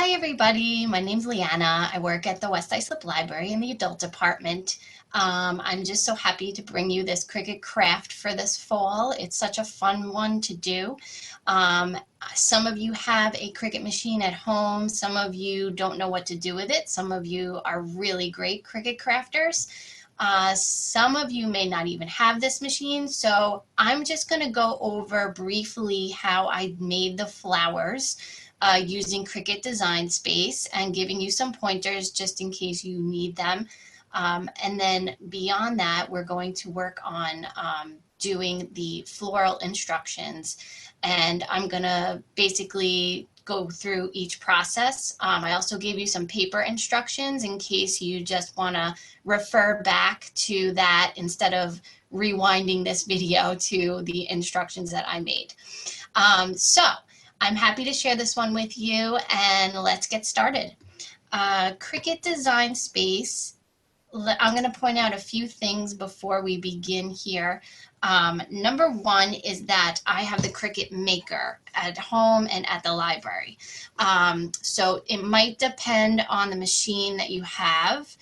Hi everybody, my name's Leanna. I work at the West Islip Library in the adult department. I'm just so happy to bring you this Cricut craft for this fall. It's such a fun one to do. Um, some of you have a Cricut machine at home. Some of you don't know what to do with it. Some of you are really great Cricut crafters. Some of you may not even have this machine, so I'm just going to go over briefly how I made the flowers using Cricut Design Space and giving you some pointers just in case you need them. And then beyond that, we're going to work on doing the floral instructions. And I'm going to basically go through each process. I also gave you some paper instructions in case you just want to refer back to that instead of rewinding this video to the instructions that I made. So I'm happy to share this one with you, and let's get started. Cricut Design Space, I'm going to point out a few things before we begin here. Number one is that I have the Cricut Maker at home and at the library. So it might depend on the machine that you have.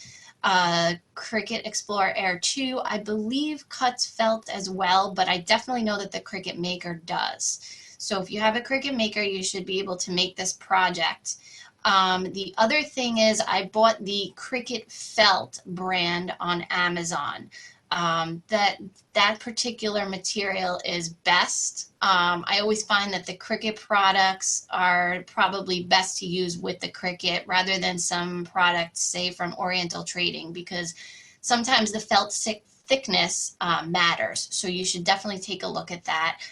Cricut Explorer Air 2, I believe, cuts felt as well, but I definitely know that the Cricut Maker does. So if you have a Cricut Maker, you should be able to make this project. The other thing is I bought the Cricut Felt brand on Amazon. That particular material is best. I always find that the Cricut products are probably best to use with the Cricut rather than some products, say, from Oriental Trading, because sometimes the felt thickness matters. So you should definitely take a look at that.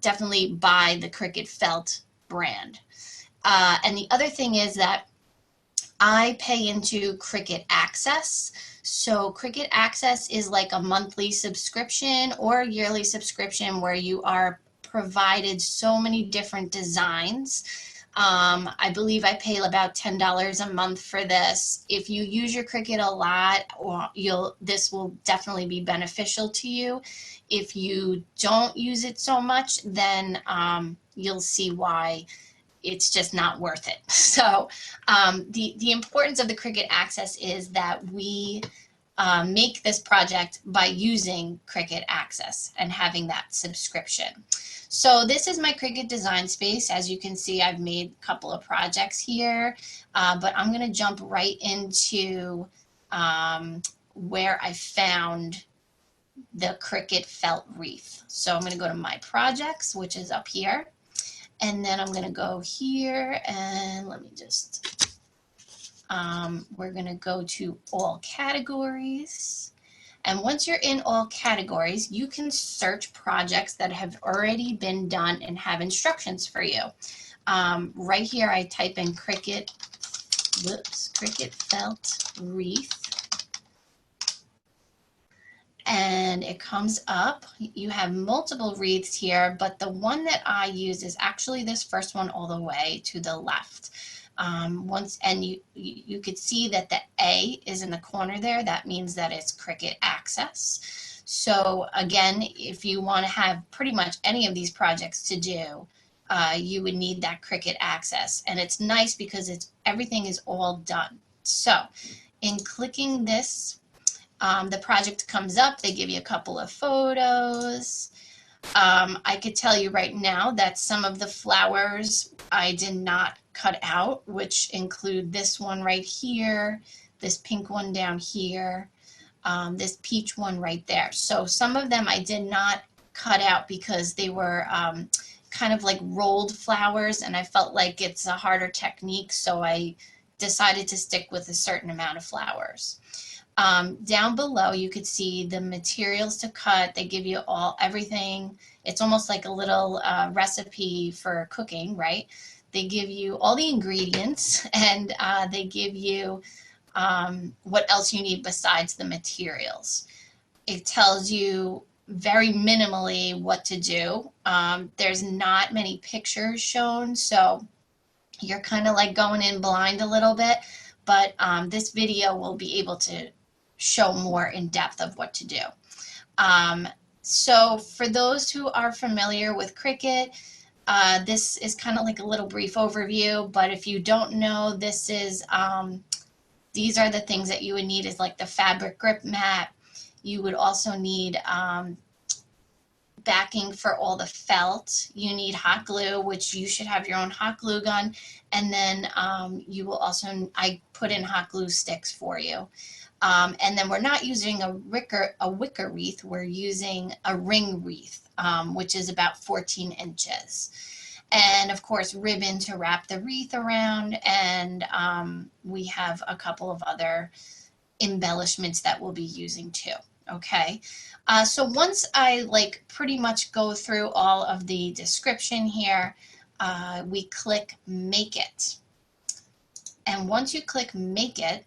Definitely buy the Cricut Felt brand. And the other thing is that I pay into Cricut Access. So Cricut Access is like a monthly subscription or a yearly subscription where you are provided so many different designs. I believe I pay about $10 a month for this. If you use your Cricut a lot, this will definitely be beneficial to you. If you don't use it so much, then you'll see why it's just not worth it. So the importance of the Cricut Access is that we make this project by using Cricut Access and having that subscription. So this is my Cricut Design Space. As you can see, I've made a couple of projects here, but I'm going to jump right into where I found the Cricut Felt Wreath. So I'm going to go to My Projects, which is up here. And then I'm going to go here and let me just, we're going to go to All Categories. And once you're in All Categories, you can search projects that have already been done and have instructions for you. Right here, I type in Cricut Felt Wreath. And it comes up. You have multiple wreaths here, but the one that I use is actually this first one all the way to the left. You could see that the A is in the corner there. That means that it's Cricut Access. So again, if you want to have pretty much any of these projects to do, you would need that Cricut Access. And it's nice because everything is all done. So in clicking this, the project comes up, they give you a couple of photos. I could tell you right now that some of the flowers I did not cut out, which include this one right here, this pink one down here, this peach one right there. So some of them I did not cut out because they were kind of like rolled flowers, and I felt like it's a harder technique, so I decided to stick with a certain amount of flowers. Down below, you could see the materials to cut. They give you everything. It's almost like a little recipe for cooking, right? They give you all the ingredients, and they give you what else you need besides the materials. It tells you very minimally what to do. There's not many pictures shown, so you're kind of like going in blind a little bit, but this video will be able to show more in depth of what to do. So for those who are familiar with Cricut, This is kind of like a little brief overview, but if you don't know, this is these are the things that you would need, is like the fabric grip mat. You would also need backing for all the felt. You need hot glue, which you should have your own hot glue gun. And then you will also, I put in hot glue sticks for you. And then we're not using a wicker wreath, we're using a ring wreath, which is about 14 inches. And of course, ribbon to wrap the wreath around. And we have a couple of other embellishments that we'll be using too. Okay. So once I like pretty much go through all of the description here, we click Make It. And once you click Make It,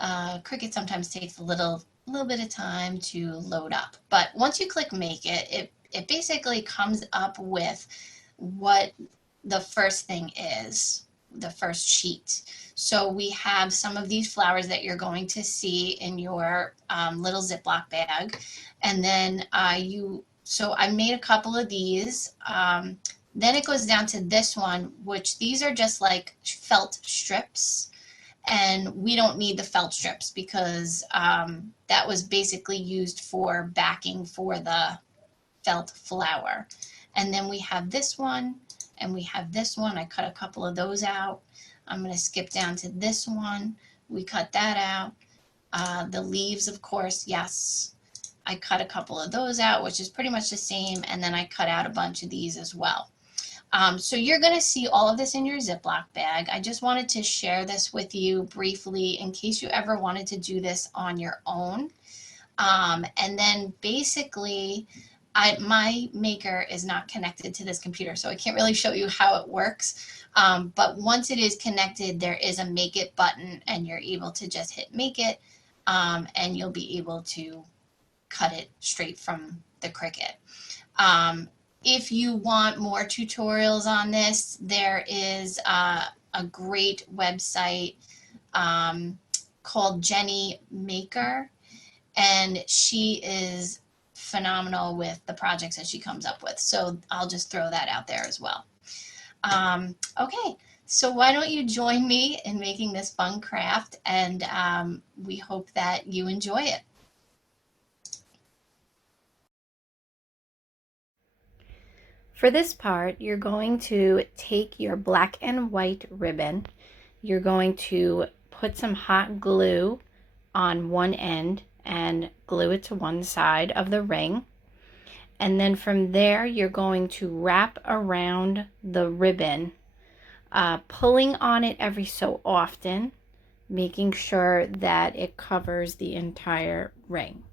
Cricut sometimes takes a little bit of time to load up, but once you click Make It, it basically comes up with what the first thing is, the first sheet. So we have some of these flowers that you're going to see in your little Ziploc bag, and then so I made a couple of these. Then it goes down to this one, which these are just like felt strips. And we don't need the felt strips because that was basically used for backing for the felt flower. And then we have this one, and we have this one. I cut a couple of those out. I'm going to skip down to this one. We cut that out. The leaves, of course, yes. I cut a couple of those out, which is pretty much the same. And then I cut out a bunch of these as well. So you're going to see all of this in your Ziploc bag. I just wanted to share this with you briefly in case you ever wanted to do this on your own. And then basically, my maker is not connected to this computer, so I can't really show you how it works. But once it is connected, there is a Make It button, and you're able to just hit Make It, and you'll be able to cut it straight from the Cricut. If you want more tutorials on this, there is a great website called Jenny Maker, and she is phenomenal with the projects that she comes up with. So I'll just throw that out there as well. Okay, so why don't you join me in making this fun craft, and we hope that you enjoy it. For this part, you're going to take your black and white ribbon. You're going to put some hot glue on one end and glue it to one side of the ring. And then from there, you're going to wrap around the ribbon, pulling on it every so often, making sure that it covers the entire ring.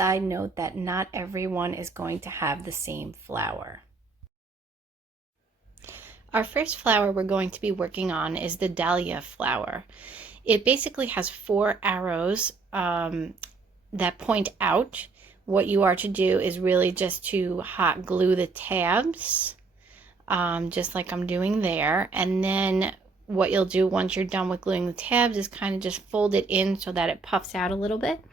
side note that not everyone is going to have the same flower. Our first flower we're going to be working on is the Dahlia flower. It basically has 4 arrows that point out. What you are to do is really just to hot glue the tabs, just like I'm doing there. And then what you'll do once you're done with gluing the tabs is kind of just fold it in so that it puffs out a little bit.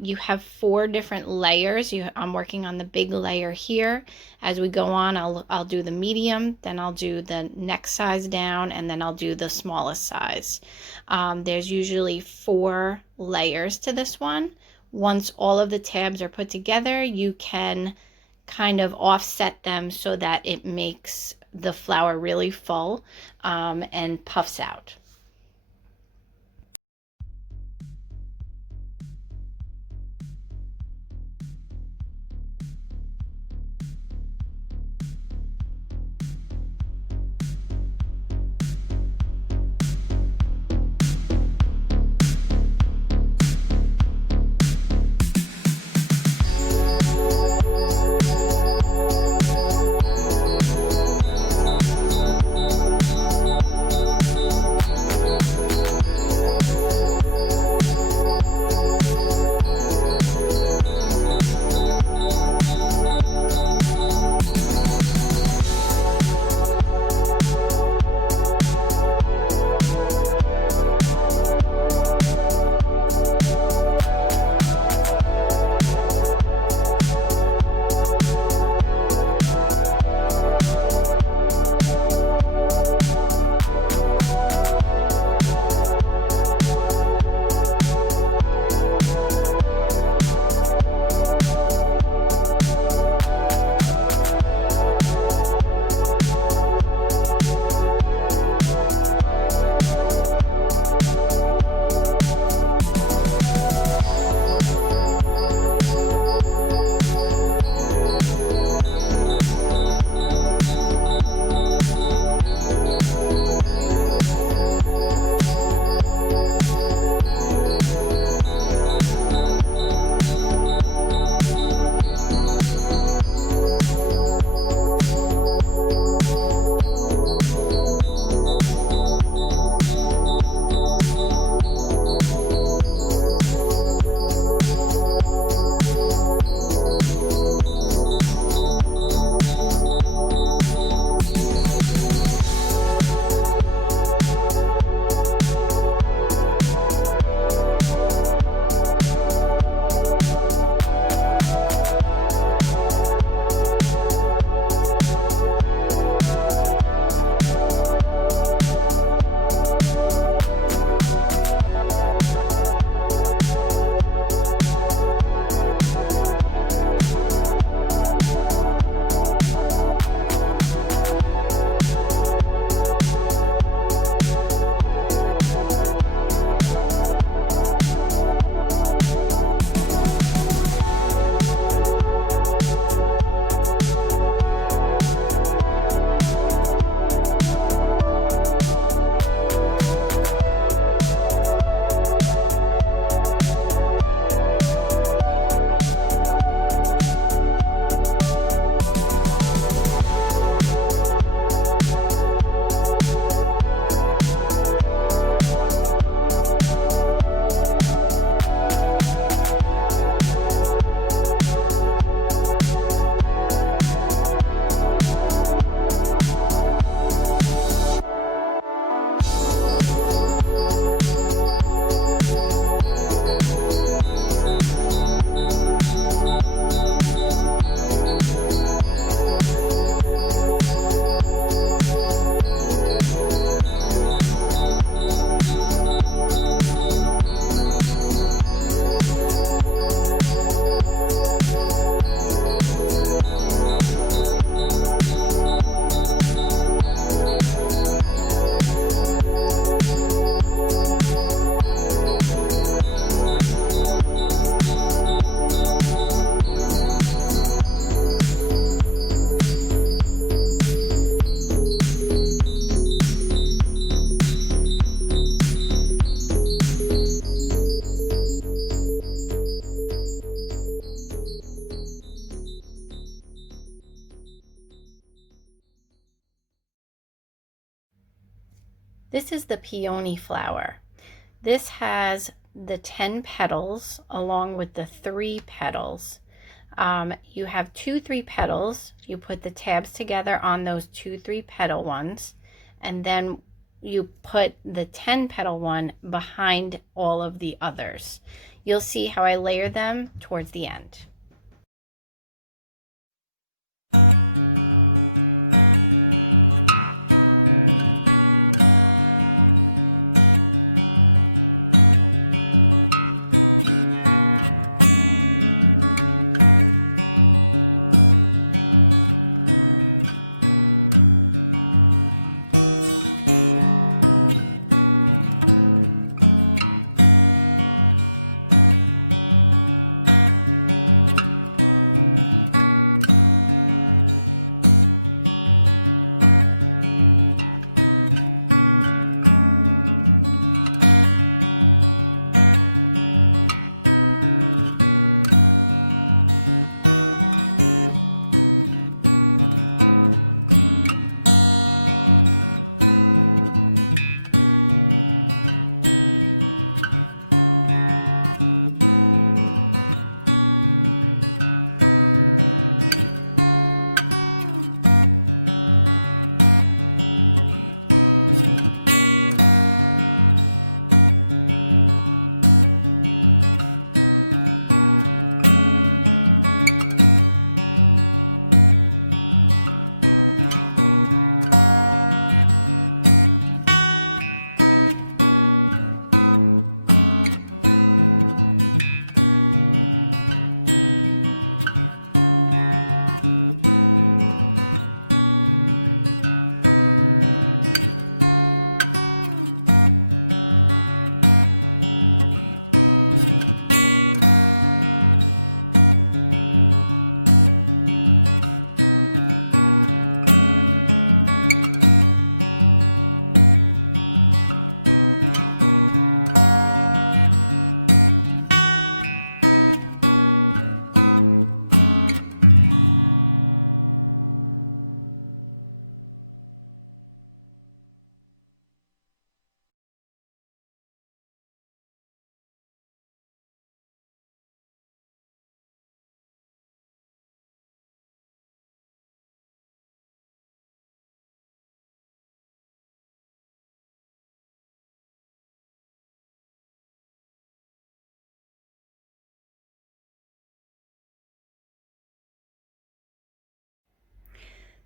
You have 4 different layers. I'm working on the big layer here. As we go on, I'll do the medium, then I'll do the next size down, and then I'll do the smallest size. There's usually 4 layers to this one. Once all of the tabs are put together, you can kind of offset them so that it makes the flower really full and puffs out. This is the peony flower. This has the 10 petals along with the 3 petals. You have 2 3 petals. You put the tabs together on those 2 3 petal ones, and then you put the 10 petal one behind all of the others. You'll see how I layer them towards the end.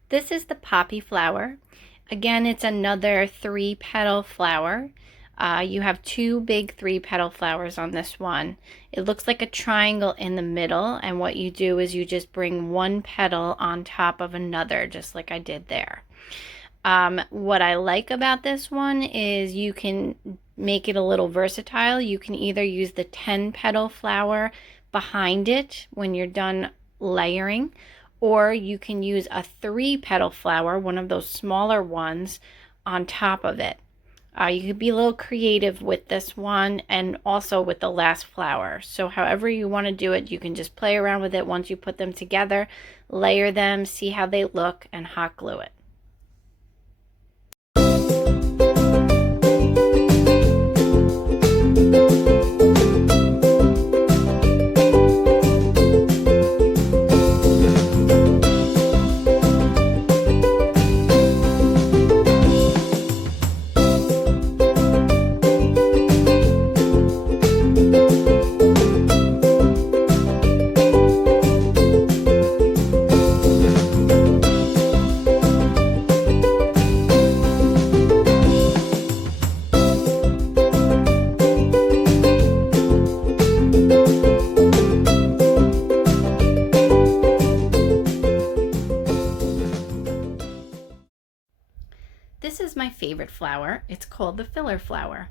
This is the poppy flower. Again, it's another 3 petal flower. You have 2 big 3 petal flowers on this one. It looks like a triangle in the middle, and what you do is you just bring one petal on top of another, just like I did there. What I like about this one is you can make it a little versatile. You can either use the 10 petal flower behind it when you're done layering, or you can use a 3 petal flower, one of those smaller ones, on top of it. You could be a little creative with this one and also with the last flower. So however you want to do it, you can just play around with it once you put them together, layer them, see how they look, and hot glue it. This is my favorite flower. It's called the filler flower.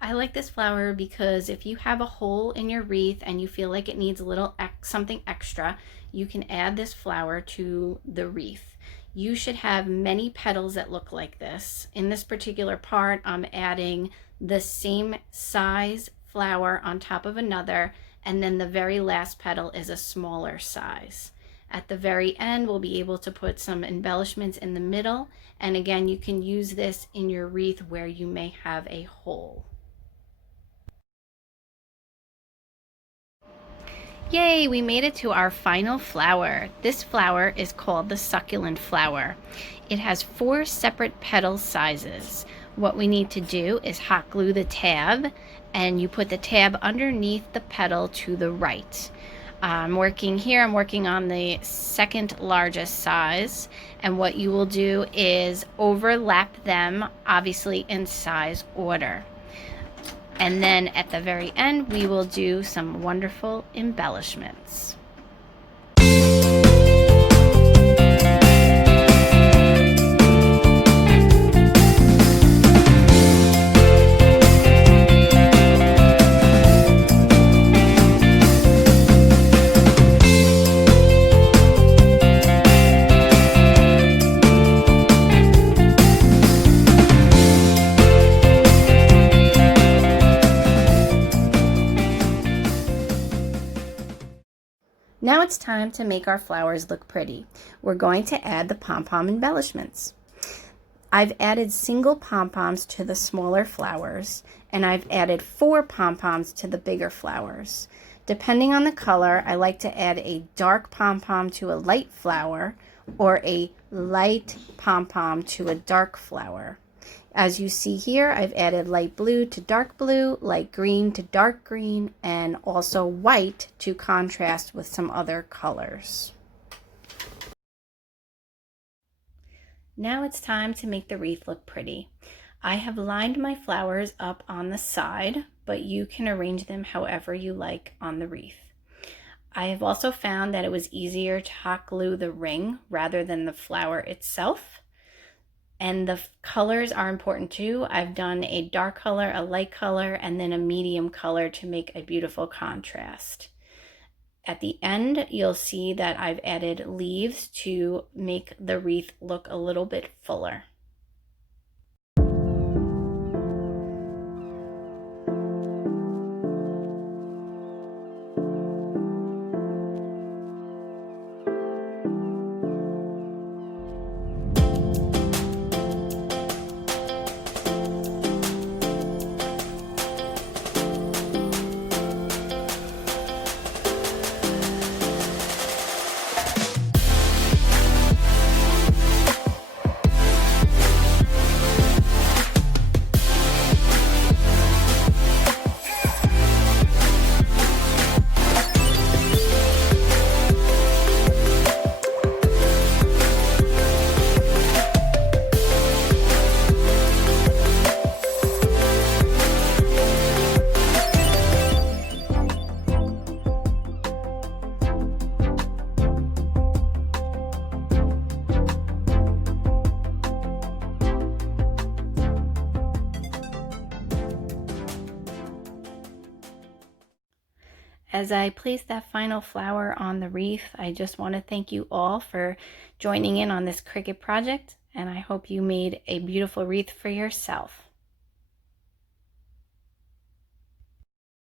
I like this flower because if you have a hole in your wreath and you feel like it needs a little something extra, you can add this flower to the wreath. You should have many petals that look like this. In this particular part, I'm adding the same size flower on top of another, and then the very last petal is a smaller size. At the very end, we'll be able to put some embellishments in the middle. And again, you can use this in your wreath where you may have a hole. Yay, we made it to our final flower. This flower is called the Succulent Flower. It has 4 separate petal sizes. What we need to do is hot glue the tab, and you put the tab underneath the petal to the right. I'm working on the second largest size, and what you will do is overlap them, obviously in size order. And then at the very end, we will do some wonderful embellishments. Now it's time to make our flowers look pretty. We're going to add the pom-pom embellishments. I've added single pom-poms to the smaller flowers, and I've added 4 pom-poms to the bigger flowers. Depending on the color, I like to add a dark pom-pom to a light flower or a light pom-pom to a dark flower. As you see here, I've added light blue to dark blue, light green to dark green, and also white to contrast with some other colors. Now it's time to make the wreath look pretty. I have lined my flowers up on the side, but you can arrange them however you like on the wreath. I have also found that it was easier to hot glue the ring rather than the flower itself. And the colors are important too. I've done a dark color, a light color, and then a medium color to make a beautiful contrast. At the end, you'll see that I've added leaves to make the wreath look a little bit fuller. As I place that final flower on the wreath, I just want to thank you all for joining in on this Cricut project, and I hope you made a beautiful wreath for yourself.